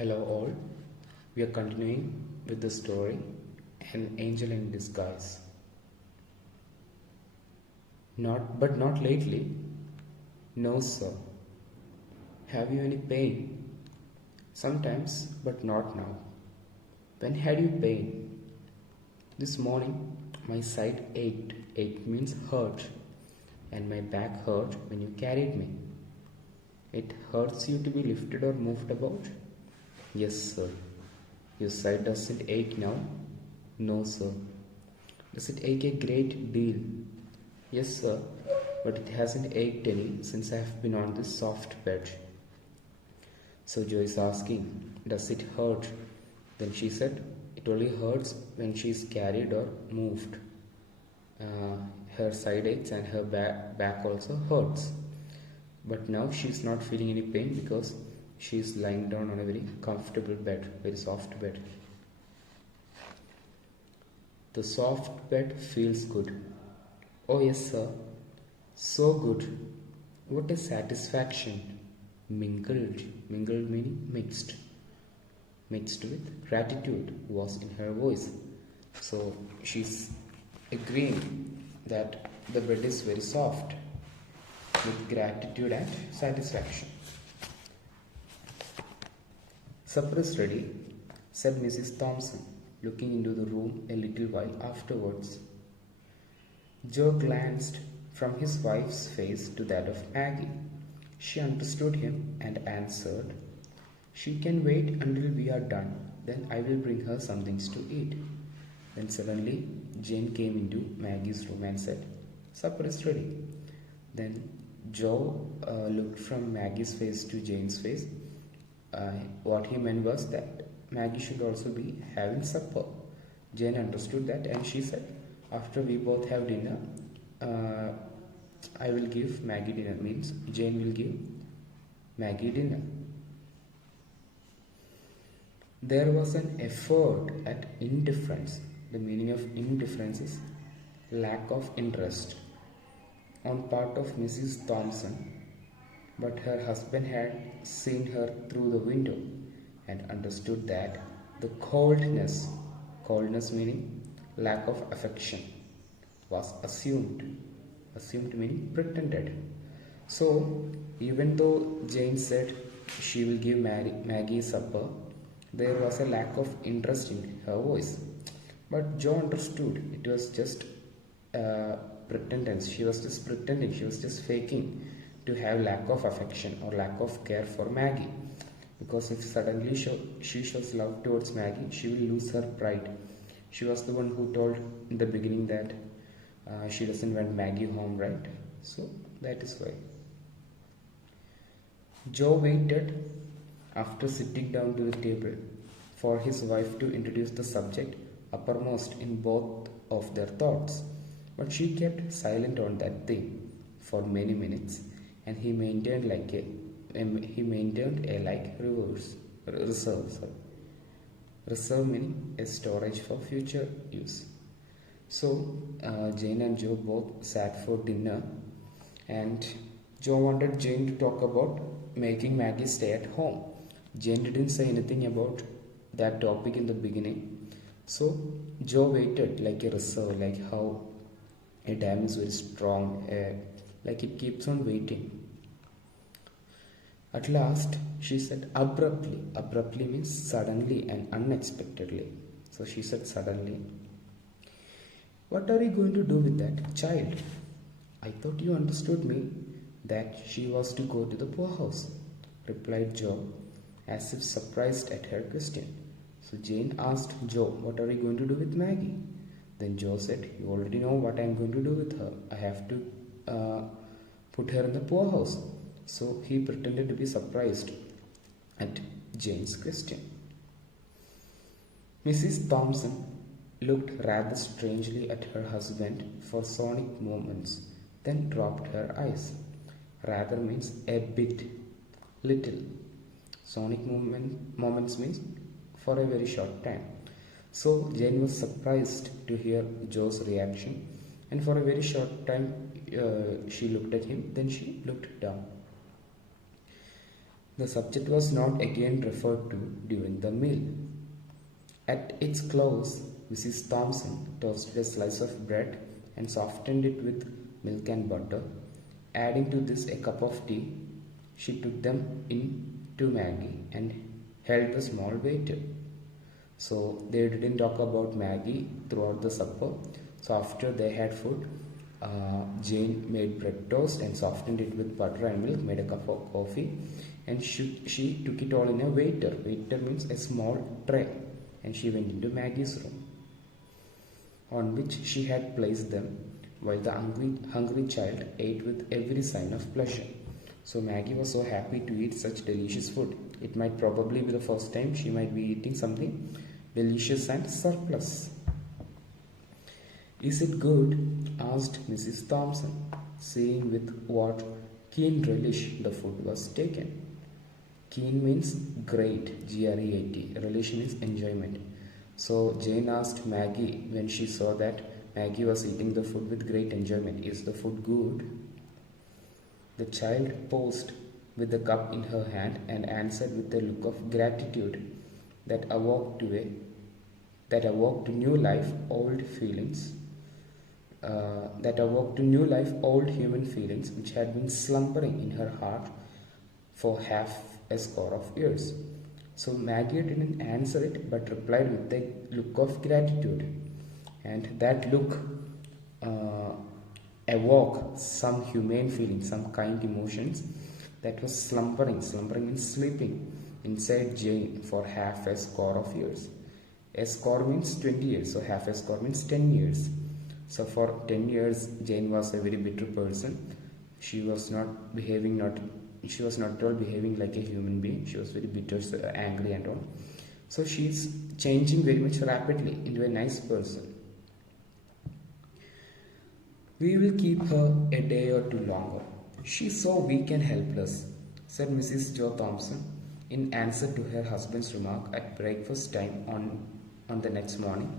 Hello all, we are continuing with the story An Angel in Disguise. Not lately. No, sir. Have you any pain? Sometimes, but not now. When had you pain? This morning, my side ached. Ache means hurt, and my back hurt when you carried me. It hurts you to be lifted or moved about? Yes, sir. Your side doesn't ache now? No, sir. Does it ache a great deal? Yes, sir, but it hasn't ached any since I have been on this soft bed. So Joe is asking, does it hurt? Then she said, it only hurts when she is carried or moved. Her side aches and her back also hurts. But now she is not feeling any pain because she is lying down on a very comfortable bed, very soft bed. The soft bed feels good. Oh yes, sir. So good. What a satisfaction. Mingled meaning mixed. Mixed with gratitude was in her voice. So she's agreeing that the bed is very soft with gratitude and satisfaction. Supper is ready, said Mrs. Thompson, looking into the room a little while afterwards. Joe glanced from his wife's face to that of Maggie. She understood him and answered, she can wait until we are done, then I will bring her some things to eat. Then suddenly Jane came into Maggie's room and said, supper is ready. Then Joe looked from Maggie's face to Jane's face. What he meant was that Maggie should also be having supper. Jane understood that and she said, after we both have dinner, I will give Maggie dinner. Means Jane will give Maggie dinner. There was an effort at indifference. The meaning of indifference is lack of interest on part of Mrs. Thompson, but her husband had seen her through the window and understood that the coldness meaning lack of affection, was assumed meaning pretended. So even though Jane said she will give Maggie supper, there was a lack of interest in her voice. But Joe understood it was just pretense. She was just pretending, she was just faking to have lack of affection or lack of care for Maggie. Because if suddenly she shows love towards Maggie, she will lose her pride. She was the one who told in the beginning that she doesn't want Maggie home, right? So that is why. Joe waited after sitting down to the table for his wife to introduce the subject uppermost in both of their thoughts. But she kept silent on that theme for many minutes, and he maintained reserve. Reserve meaning a storage for future use. So Jane and Joe both sat for dinner, and Joe wanted Jane to talk about making Maggie stay at home. Jane didn't say anything about that topic in the beginning. So Joe waited like a reserve, like how a dam is very strong, like it keeps on waiting. At last, she said abruptly. Abruptly means suddenly and unexpectedly. So she said suddenly, what are you going to do with that child? I thought you understood me that she was to go to the poorhouse, replied Joe, as if surprised at her question. So Jane asked Joe, what are you going to do with Maggie? Then Joe said, you already know what I am going to do with her. I have to put her in the poorhouse. So he pretended to be surprised at Jane's question. Mrs. Thompson looked rather strangely at her husband for sonic moments, then dropped her eyes. Rather means a bit, little. Sonic moments means for a very short time. So Jane was surprised to hear Joe's reaction, and for a very short time she looked at him, then she looked down. The subject was not again referred to during the meal. At its close, Mrs. Thompson toasted a slice of bread and softened it with milk and butter. Adding to this a cup of tea, she took them in to Maggie and held the small waiter. So they didn't talk about Maggie throughout the supper. So after they had food, Jane made bread toast and softened it with butter and milk, made a cup of coffee, and she took it all in a waiter. Waiter means a small tray, and she went into Maggie's room, on which she had placed them, while the hungry child ate with every sign of pleasure. So Maggie was so happy to eat such delicious food. It might probably be the first time she might be eating something delicious and surplus. "Is it good?" asked Mrs. Thompson, seeing with what keen relish the food was taken. Keen means great, G-R-E-A-T. Relish means enjoyment. So Jane asked Maggie when she saw that Maggie was eating the food with great enjoyment, "Is the food good?" The child paused with the cup in her hand and answered with a look of gratitude that awoke to new life old feelings, old human feelings which had been slumbering in her heart for half a score of years. So Maggie didn't answer it but replied with a look of gratitude, and that look awoke some humane feelings, some kind emotions that was slumbering and sleeping inside Jane for half a score of years. A score means 20 years, so half a score means 10 years. So for 10 years, Jane was a very bitter person. She was not at all behaving like a human being. She was very bitter, angry and all. So she's changing very much rapidly into a nice person. "We will keep her a day or two longer. She's so weak and helpless," said Mrs. Joe Thompson in answer to her husband's remark at breakfast time on the next morning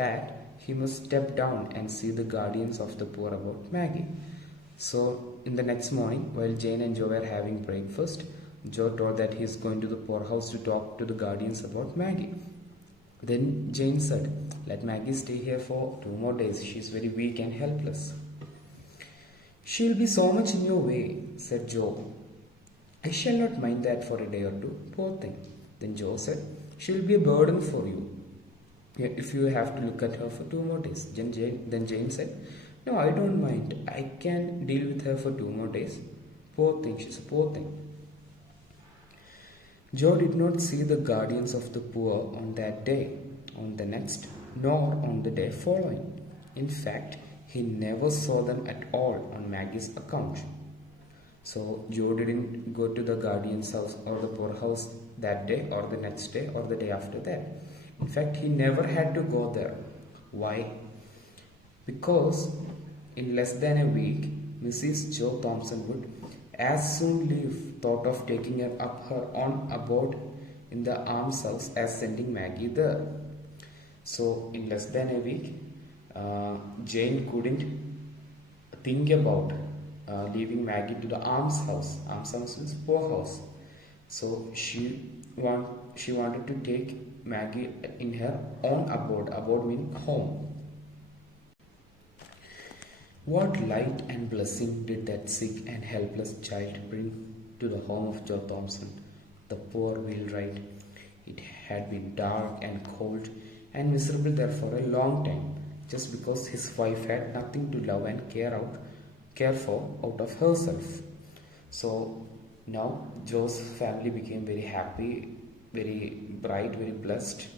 that he must step down and see the guardians of the poor about Maggie. So in the next morning, while Jane and Joe were having breakfast, Joe told that he is going to the poorhouse to talk to the guardians about Maggie. Then Jane said, "Let Maggie stay here for 2 more days. She is very weak and helpless." "She'll be so much in your way," said Joe. "I shall not mind that for a day or two, poor thing." Then Joe said, "She'll be a burden for you if you have to look at her for 2 more days. Then Jane said, "No, I don't mind. I can deal with her for 2 more days. Poor thing, she's a poor thing." Joe did not see the guardians of the poor on that day, on the next, nor on the day following. In fact, he never saw them at all on Maggie's account. So Joe didn't go to the guardian's house or the poorhouse that day or the next day or the day after that. In fact, he never had to go there. Why? Because in less than a week, Mrs. Joe Thompson would as soon leave thought of taking her up her own abode in the almshouse as sending Maggie there. So in less than a week, Jane couldn't think about leaving Maggie to the almshouse. Almshouse is poorhouse. So she wanted to take Maggie in her own abode. Abode meaning home. What light and blessing did that sick and helpless child bring to the home of Joe Thompson, the poor wheelwright? It had been dark and cold and miserable there for a long time, just because his wife had nothing to love and care for out of herself. So now Joe's family became very happy, very bright, very blessed.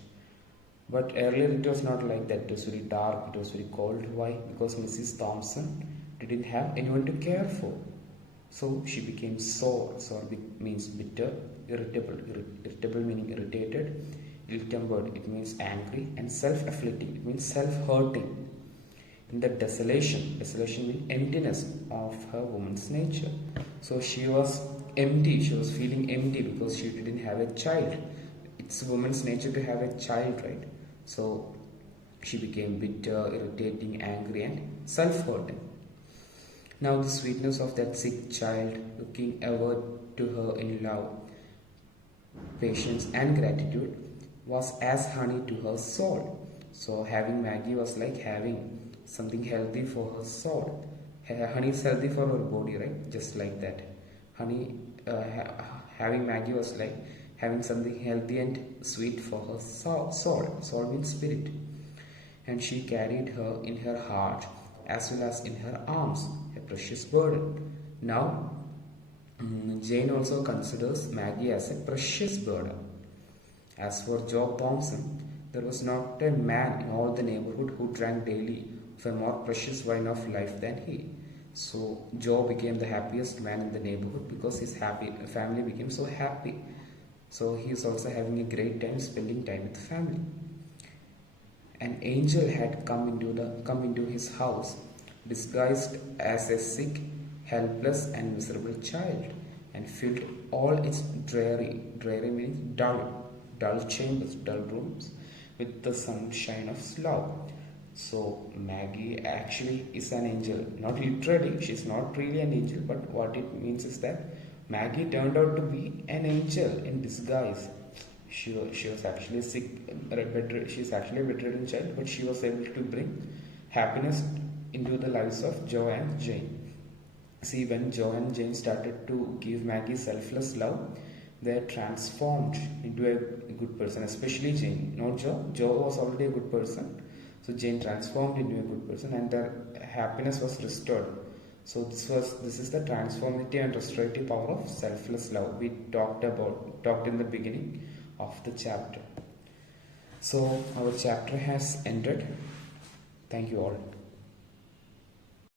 But earlier it was not like that. It was very dark, it was very cold. Why? Because Mrs. Thompson didn't have anyone to care for. So she became sore. Sore means bitter, irritable. Irritable meaning irritated, ill-tempered, it means angry, and self-afflicting, it means self-hurting. In the desolation means emptiness of her woman's nature. So she was empty, she was feeling empty because she didn't have a child. It's woman's nature to have a child, right? So she became bitter, irritating, angry, and self-hurting. Now the sweetness of that sick child, looking ever to her in love, patience, and gratitude was as honey to her soul. So having Maggie was like having something healthy for her soul. Honey is healthy for her body, right? Just like that. Honey, having Maggie was like having something healthy and sweet for her soul. Soul means spirit. And she carried her in her heart as well as in her arms, a precious burden. Now, Jane also considers Maggie as a precious burden. As for Joe Thompson, there was not a man in all the neighborhood who drank daily of a more precious wine of life than he. So Joe became the happiest man in the neighborhood because his family became so happy. So he is also having a great time spending time with the family. An angel had come into his house, disguised as a sick, helpless, and miserable child, and filled all its dreary means dull chambers, dull rooms, with the sunshine of love. So Maggie actually is an angel. Not literally, she's not really an angel, but what it means is that Maggie turned out to be an angel in disguise. She was actually sick, she's actually a bedridden child, but she was able to bring happiness into the lives of Joe and Jane. See, when Joe and Jane started to give Maggie selfless love, they transformed into a good person, especially Jane, not Joe. Joe was already a good person, so Jane transformed into a good person, and their happiness was restored. So this is the transformative and restorative power of selfless love we talked in the beginning of the chapter. So our chapter has ended. Thank you all.